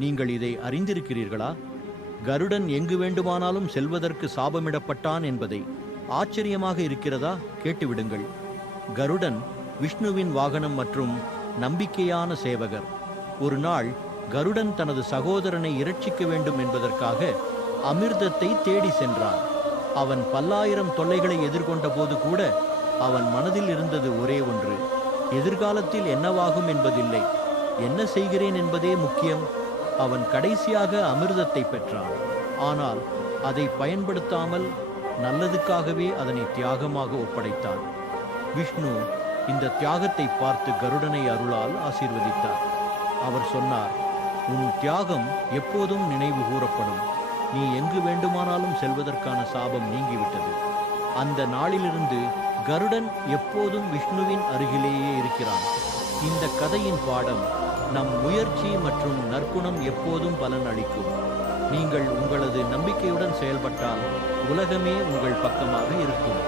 நீங்கள் இதை அறிந்திருக்கிறீர்களா? கருடன் எங்கு வேண்டுமானாலும் செல்வதற்கு சாபமிடப்பட்டான் என்பதை ஆச்சரியமாக இருக்கிறதா? கேட்டுவிடுங்கள். கருடன் விஷ்ணுவின் வாகனம் மற்றும் நம்பிக்கையான சேவகர். ஒரு நாள் கருடன் தனது சகோதரனை இரட்சிக்க வேண்டும் என்பதற்காக அமிர்தத்தை தேடி சென்றான் அவன் பல்லாயிரம் தொல்லைகளை எதிர்கொண்ட போது கூட அவன் மனதில் இருந்தது ஒரே ஒன்று. எதிர்காலத்தில் என்னவாகும் என்பதில்லை. என்ன செய்கிறேன் என்பதே முக்கியம். அவன் கடைசியாக அமிர்தத்தை பெற்றான். ஆனால் அதை பயன்படுத்தாமல் நல்லதுக்காகவே அதனை தியாகமாக ஒப்படைத்தான். விஷ்ணு இந்த தியாகத்தை பார்த்து கருடனை அருளால் ஆசீர்வதித்தார். அவர் சொன்னார் உன் தியாகம் எப்போதும் நினைவு கூறப்படும். நீ எங்கு வேண்டுமானாலும் செல்வதற்கான சாபம் நீங்கிவிட்டது. அந்த நாளிலிருந்து கருடன் எப்போதும் விஷ்ணுவின் அருகிலேயே இருக்கிறான். இந்த கதையின் பாடம் நம் முயற்சி மற்றும் நற்குணம் எப்போதும் பலன் அளிக்கும். நீங்கள் உங்களது நம்பிக்கையுடன் செயல்பட்டால் உலகமே உங்கள் பக்கமாக இருக்கும்.